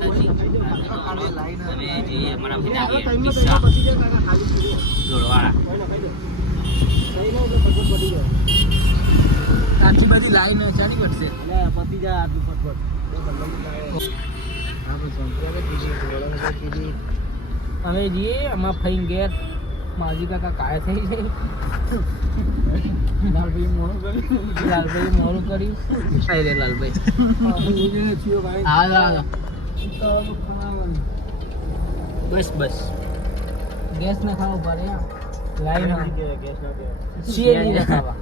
માતાજી અને જે અમારા ભાઈ જોડવાળા આખી બધી લાઈન ચાલી પડશે પતી જાય આટલું ફટફટ અમે જઈએ આમાં ફઈ ઘેર માજી કાકા કાય થઈ જાય લાલભાઈ મોડું કર્યું રે લાલભાઈ હા બસ બસ ગેસ ના ખાવા પડે લાઈન સીએનજી ના ખાવા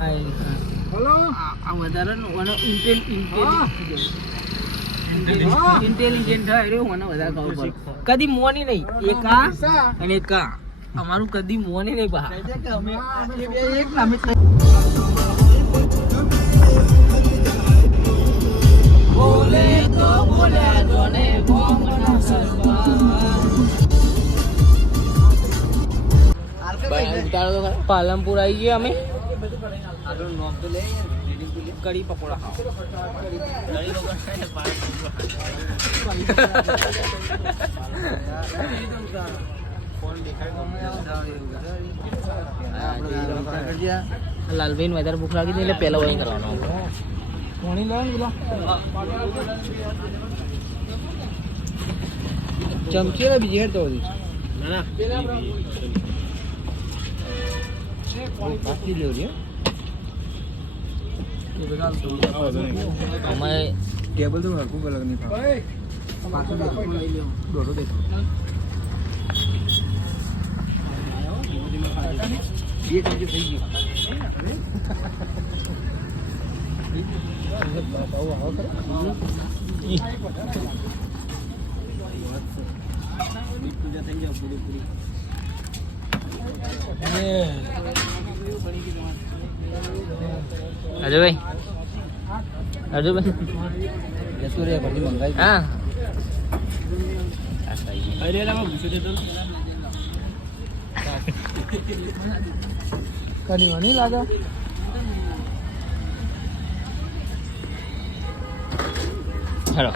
આ વધારે ઇન્ટેલિજન્ટ થાય રે મને વધારે ખાવું પડે કદી મોની નહીં એક આ અને એક આ અમારું કદી મોની નહીં બહાર બોલે તો બોલે જોને પાલનપુર આવી ગયા અમે કઢી પકોડા લાલભાઈ વધારે ભૂખ લાગી એટલે પેલા વહી કરવાનો ચમચી ને બીજી હેડ તો અમારે ટેબલ તો હરકું કલર નહીં બે ચમચી થઈ ગયું અજયભાઈ હા કઢી નહીં લાગે હેલો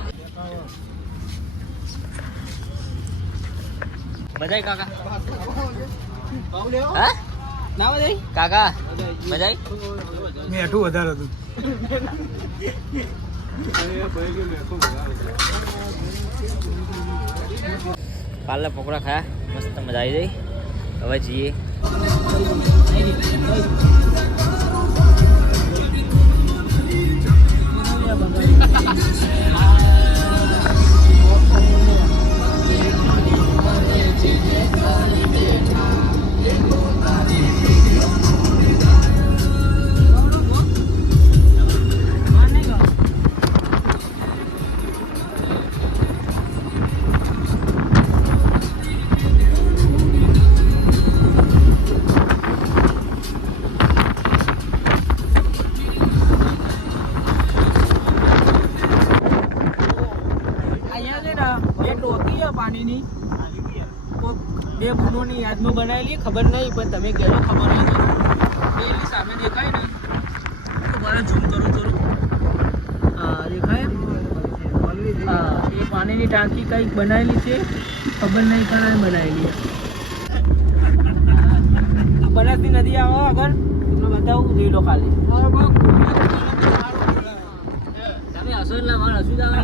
બધાય કાકા હા ના બધાય કાકા બધાય મેઠું વધારે હતું કાલે પકોડા ખાયા મસ્ત મજા આવી ગઈ હવે જઈએ પાણીની બે બૂંદોની યાદમાં બનાવેલી ખબર નહીં પણ તમે કહેજો ખબર નહીં પેલી સામે દેખાય ને તો મારે ઝૂમ કરું થોડું હા દેખાય હા એ પાણીની ટાંકી કંઈક બનાવેલી છે ખબર નહીં કણાય બનાવેલી બનાસની નદી આવો આગળ તમને બતાવું જોઈ લો ખાલી તમે હસો એટલે મારે હસું જ આવે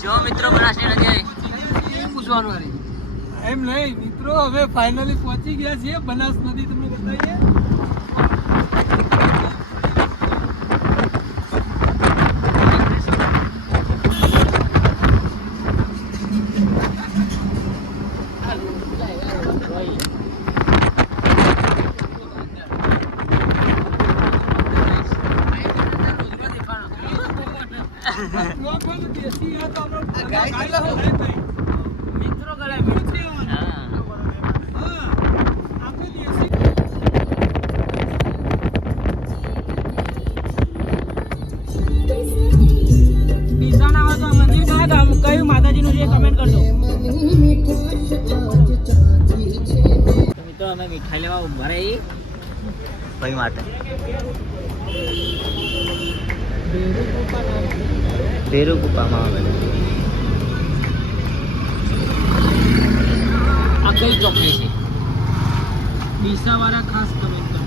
જો મિત્રો બનાસની નદી પૂછવાનું એમ નહીં મિત્રો હવે ફાઇનલી પહોંચી ગયા છીએ બનાસ નદી તમને બતાવીએ મિત્રો કરે કયું માતાજીનું છે કમેન્ટ કરજો. તો મિત્રો અમે મીઠાઈ લેવા ઉભા રહી ભાઈ માટે ભેરુ ગુફામાં આવેલું. આ કઈ ચોકડી છે? ડીસાવાળા ખાસ કમેન્ટ કરો.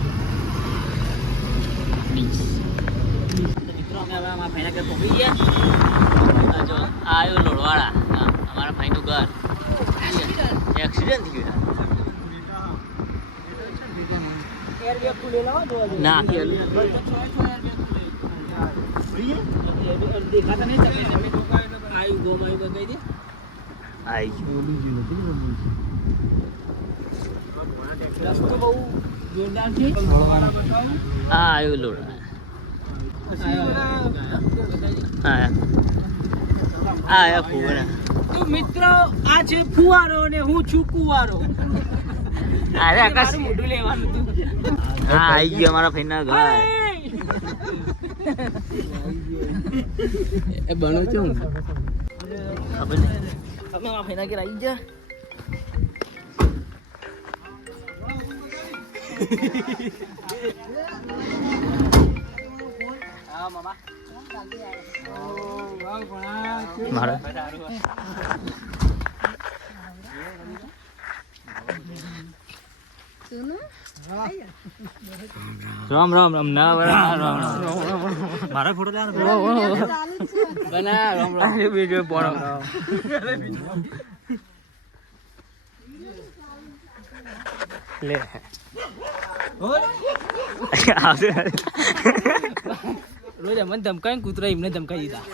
મિત્રો અમે હવે અમારા ભાઈના ઘર પહોંચી ગયા. જો આ આવ્યો લોઢવાડા, અમારા ભાઈનું ઘર. એક્સિડન્ટ થયું. એરબેગ ખુલેલા હો જોવા ના દેખાતા નહીં તમે આયુ ગોમ આયુ કહી દે. રસ્તો બહુ જોરદાર છે. આ આવ્યું લોડ. તો મિત્રો આ છે ફુવારો અને હું છું કુવારો. અરે આકાશ મોઢું લેવાનું હતું. હા આવી ગયો અમારા ભાઈના ઘર. એ બનો છે હું ખબર નહીં. અમે અમારા ભાઈના ઘર આવી ગયા. હા મામા મારે રામ રામ રામ ના રામ રામ મારા ફોટો બના રામ રામ બીજો પોણો લે રોજ મને ધમકાઈને કૂતરા એમને ધમકાઈ દીધા.